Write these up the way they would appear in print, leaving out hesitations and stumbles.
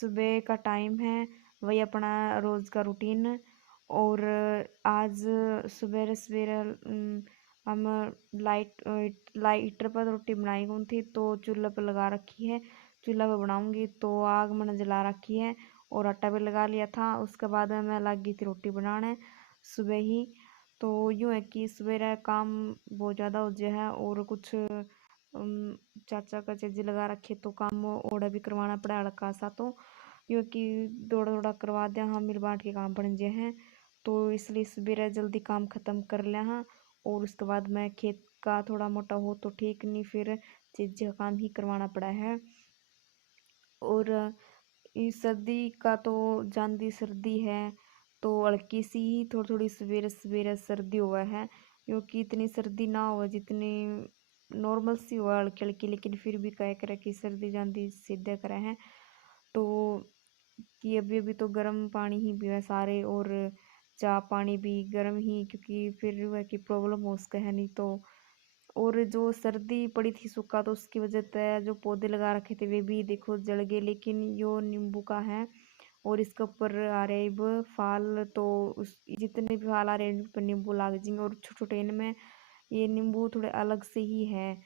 सुबह का टाइम है, वही अपना रोज़ का रूटीन। और आज सवेरे सवेरे हम लाइटर पर रोटी बनाई कौन थी, तो चूल्हे पर लगा रखी है। चूल्हा पर बनाऊंगी तो आग मैंने जला रखी है और आटा भी लगा लिया था। उसके बाद मैं लग गई थी रोटी बनाने सुबह ही। तो यूँ है कि सवेरे काम बहुत ज़्यादा हो गया है और कुछ चाचा का चेजी लगा रखे तो काम ओड़ा भी करवाना पड़ा हल्का सा। तो यूँ कि दौड़ा दौड़ा करवा दिया, हाँ मिल बांट के काम बन गए हैं। तो इसलिए सवेरे जल्दी काम ख़त्म कर लिया हाँ। और उसके बाद मैं खेत का थोड़ा मोटा हो तो ठीक, नहीं फिर चीज़ का काम ही करवाना पड़ा है। और इस सर्दी का तो जानदी सर्दी है, तो हल्की सी ही थोड़ी थोड़ी सवेरे सवेरे सर्दी हुआ है, क्योंकि इतनी सर्दी ना हो जितनी नॉर्मल सी हुआ हल्की हल्की, लेकिन फिर भी कह करे कि सर्दी जानदी सीधे करे हैं। तो कि अभी अभी तो गर्म पानी ही पिया सारे, और चाय पानी भी गर्म ही, क्योंकि फिर वह की प्रॉब्लम हो उसका है नहीं तो। और जो सर्दी पड़ी थी सूखा, तो उसकी वजह से जो पौधे लगा रखे थे वे भी देखो जल गए। लेकिन यो नींबू का है और इसके ऊपर आ रहे अब फाल, तो उस जितने भी फाल आ रहे हैं इन पर नींबू लाग जाएंगे। और छोटे छोटे इनमें ये नींबू थोड़े अलग से ही है,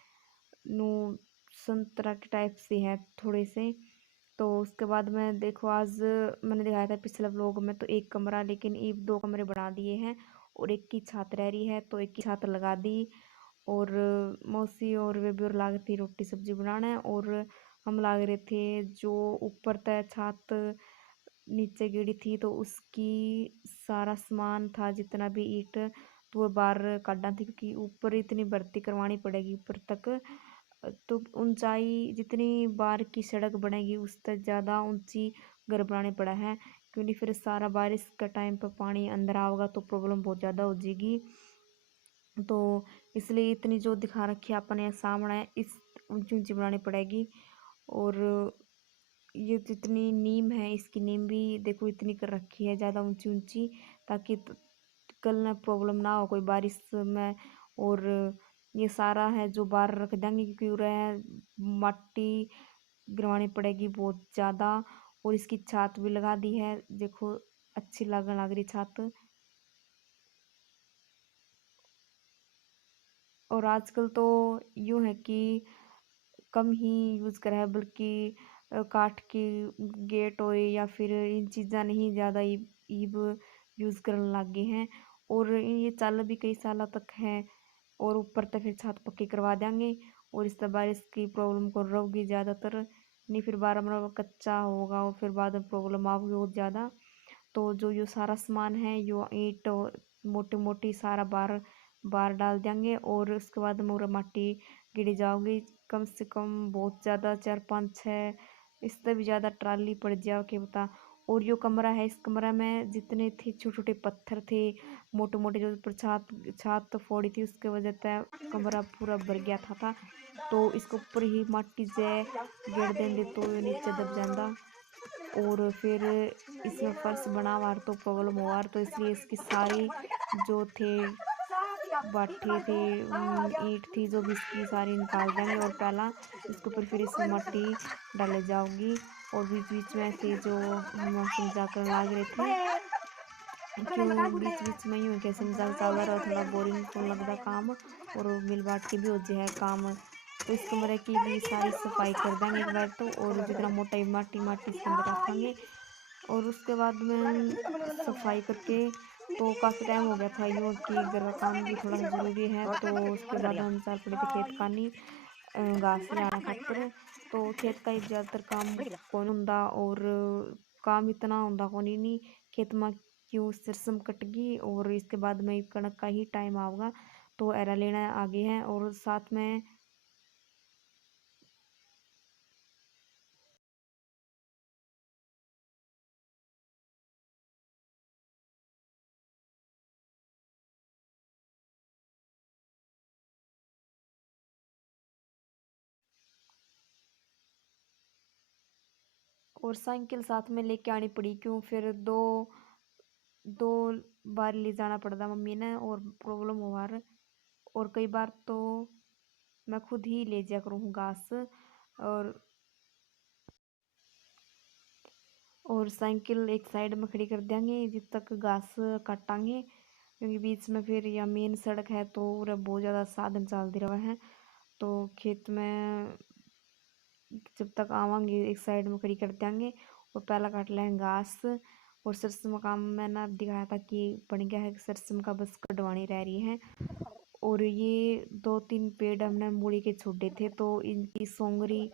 नो संतरा के टाइप से है थोड़े से। तो उसके बाद में देखो आज मैंने दिखाया था पिछले व्लॉग में तो एक कमरा, लेकिन ये दो कमरे बना दिए हैं और एक की छत रह रही है, तो एक की छत लगा दी। और मौसी और वे भी और लाग थी रोटी सब्जी बनाने, और हम लाग रहे थे जो ऊपर तय छत नीचे गिरी थी तो उसकी सारा सामान था जितना भी ईंट, तो वो बाहर काटना थी, क्योंकि ऊपर इतनी भर्ती करवानी पड़ेगी ऊपर तक। तो ऊंचाई जितनी बार की सड़क बनेगी उससे ज़्यादा ऊंची घर बनाने पड़ा है, क्योंकि फिर सारा बारिश का टाइम पर पानी अंदर आएगा तो प्रॉब्लम बहुत ज़्यादा हो जाएगी। तो इसलिए इतनी जो दिखा रखी है अपने सामने इस ऊंची ऊंची बनानी पड़ेगी। और ये जितनी नीम है इसकी नीम भी देखो इतनी कर रखी है ज़्यादा ऊंची ऊंची, ताकि कल ना प्रॉब्लम ना हो कोई बारिश में। और ये सारा है जो बाहर रख देंगे, क्योंकि उरे मट्टी गिरवानी पड़ेगी बहुत ज़्यादा। और इसकी छत भी लगा दी है, देखो अच्छी लगने लग रही छत। और आजकल तो यूँ है कि कम ही यूज़ करा है, बल्कि काठ की गेट हो या फिर इन चीज़ा नहीं ज़्यादा ईब यूज़ करने लग गए हैं। और ये चल भी कई सालों तक है, और ऊपर तक फिर छत पक्की करवा देंगे। और इस तरह बारिश की प्रॉब्लम को रहोगी ज़्यादातर, नहीं फिर बारह कच्चा होगा और फिर बाद में प्रॉब्लम आएगी बहुत ज़्यादा। तो जो ये सारा सामान है यो ईंट मोटी मोटी सारा बाहर बाहर डाल देंगे, और उसके बाद मोरा माटी गिर जाओगी कम से कम बहुत ज़्यादा 4 5 6 इससे भी ज़्यादा ट्राली पड़ जाओ के बता। और जो कमरा है इस कमरा में जितने थे छोटे छोटे पत्थर थे मोटे मोटे, जो ऊपर छत छत तो फोड़ी थी उसके वजह से कमरा पूरा भर गया था। तो इसके ऊपर ही माटी से गिर देंगे तो ये नीचे दब जाता, और फिर इसमें फर्श बना हुआ तो प्रॉब्लम हुआ, तो इसलिए इसकी सारी जो थे बाठी थी ईंट थी जो भी इसकी सारी निकाल देंगे। और पहला इसके ऊपर फिर इसमें मट्टी डाले जाओगी। और बीच बीच में से जो हम समझा कर लाग रहे थे, क्यों बीच बीच में यूँ कैसे मजाक चल रहा है, थोड़ा बोरिंग तो लगता काम, और मिल बांट के भी हो जाए काम। तो इस कमरे की भी सारी सफाई कर देंगे एक बार तो, और जितना मोटा माटी माटी इसके अंदर रखेंगे। और उसके बाद में सफाई करके तो काफ़ी टाइम हो गया था यूँ कि घर का काम भी थोड़ा सा ज़रूरी है। तो उसके बाद हम चल पड़े थे खेत कानी घास लाना खातर। तो खेत का ही ज़्यादातर काम कौन होंदा, और काम इतना होंदा कौन ही नहीं खेत में, क्यों सरसम कट गई और इसके बाद में कणक का ही टाइम आएगा तो एरा लेना आगे है। और साथ में और साइकिल साथ में लेके आनी पड़ी, क्यों फिर दो दो बार ले जाना पड़ता मम्मी ने और प्रॉब्लम हुआ। और कई बार तो मैं खुद ही ले जा करूँ घास। और और साइकिल एक साइड में खड़ी कर देंगे जब तक घास काटांगे, क्योंकि बीच में फिर या मेन सड़क है तो उरे बहुत ज़्यादा साधन चलते रहे हैं। तो खेत में जब तक आवांगे एक साइड में खड़ी कर देंगे और पहला काट लेंगे घास। और सरसों का काम मैंने दिखाया था कि बन गया है, सरसों का बस कटवानी रह रही है। और ये 2-3 पेड़ हमने मूली के छोड़े थे, तो इनकी सोंगरी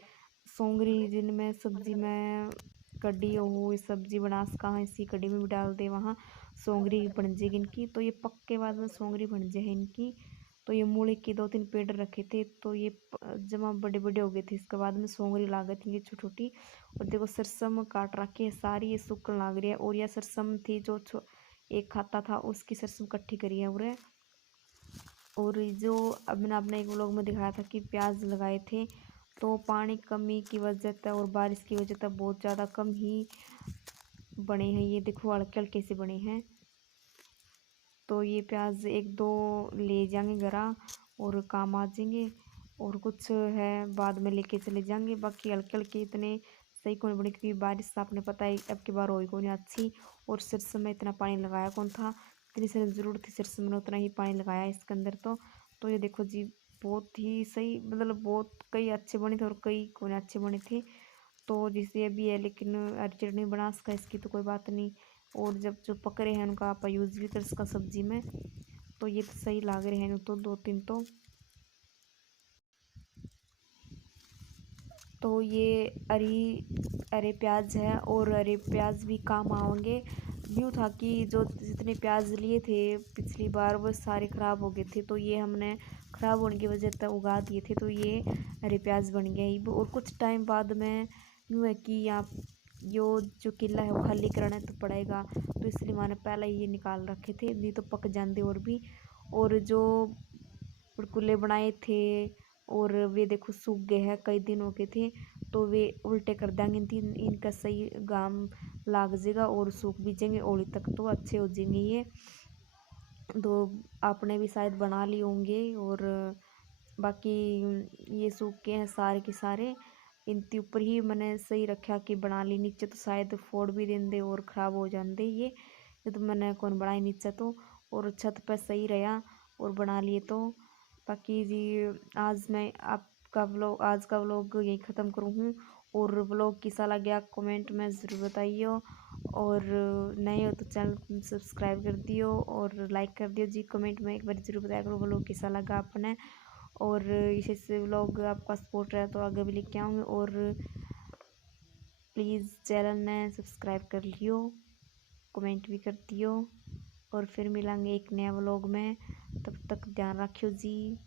सोंगरी जिनमें सब्जी में कड़ी हो सब्जी बना सका है, इसी कड़ी में भी डाल दे वहाँ सोंगरी बन जाएगी इनकी। तो ये पक के बाद में सोंगरी बन जाए इनकी। तो ये मूली के 2-3 पेड़ रखे थे, तो ये जमा बड़े बड़े हो गए थे, इसके बाद में सोंगरी लागत थी ये छोटी छोटी। और देखो सरसम काट रखी है सारी, ये सूखन लाग रही है। और यह सरसम थी जो एक खाता था उसकी सरसम इकट्ठी करी है उरे। और जो अब मैंने अपने एक व्लॉग में दिखाया था कि प्याज लगाए थे, तो पानी कमी की वजह से और बारिश की वजह से बहुत ज़्यादा कम ही बने हैं। ये देखो हल्के हल्के से बने हैं। तो ये प्याज 1-2 ले जाएंगे घरा और काम आ जाएंगे, और कुछ है बाद में लेके चले जाएंगे। बाकी हल्के हल्के इतने सही कौन बने, क्योंकि बारिश आपने पता है अब की बार हुई कौन अच्छी। और सरसों में इतना पानी लगाया कौन था, जितनी सारी ज़रूरत थी सरसों में उतना ही पानी लगाया इसके अंदर। तो ये देखो जी बहुत ही सही, मतलब बहुत कई अच्छे बने थे और कई कौन अच्छे बने थे। तो जिसे अभी है, लेकिन हरी चटनी बना सका इसकी तो कोई बात नहीं। और जब जो पक रहे हैं उनका आप यूज़ भी कर सका सब्जी में। तो ये तो सही लग रहे हैं तो 2-3 तो ये अरे प्याज है, और अरे प्याज भी काम आएंगे। यूँ था कि जो जितने प्याज लिए थे पिछली बार वो सारे ख़राब हो गए थे, तो ये हमने ख़राब होने की वजह से उगा दिए थे, तो ये अरे प्याज बन गए। और कुछ टाइम बाद में यूँ है कि यहाँ जो किला है वो खाली कराना तो पड़ेगा, तो इसलिए मैंने पहले ही ये निकाल रखे थे, नहीं तो पक जाते और भी। और जो कुरकुले बनाए थे और वे देखो सूख गए हैं, कई दिन हो गए थे, तो वे उल्टे कर देंगे इनका सही गाम लाग जाएगा और सूख भी जाएंगे, ओली तक तो अच्छे हो जाएंगे ये। तो आपने भी शायद बना लिए होंगे। और बाकी ये सूख के हैं सारे के सारे, इनके ऊपर ही मैंने सही रखा कि बना ली, नीचे तो शायद फोड़ भी देंगे और ख़राब हो जाते ये तो मैंने कौन बनाई नीचे तो। और छत पर सही रहा और बना लिए तो। बाकी जी आज मैं आपका व्लॉग आज का व्लॉग यही ख़त्म करूँ हूँ। और व्लॉग कैसा लगा कमेंट में ज़रूर बताइए, और नए हो तो चैनल सब्सक्राइब कर दियो और लाइक कर दियो जी। कमेंट में एक बार ज़रूर बताया करो व्लॉग कैसा लगा आपने। और इसे व्लॉग आपका सपोर्ट रहा तो आगे भी लेके आऊँगी। और प्लीज़ चैनल ने सब्सक्राइब कर लियो, कमेंट भी कर दियो। और फिर मिलेंगे एक नया व्लॉग में, तब तक ध्यान रखियो जी।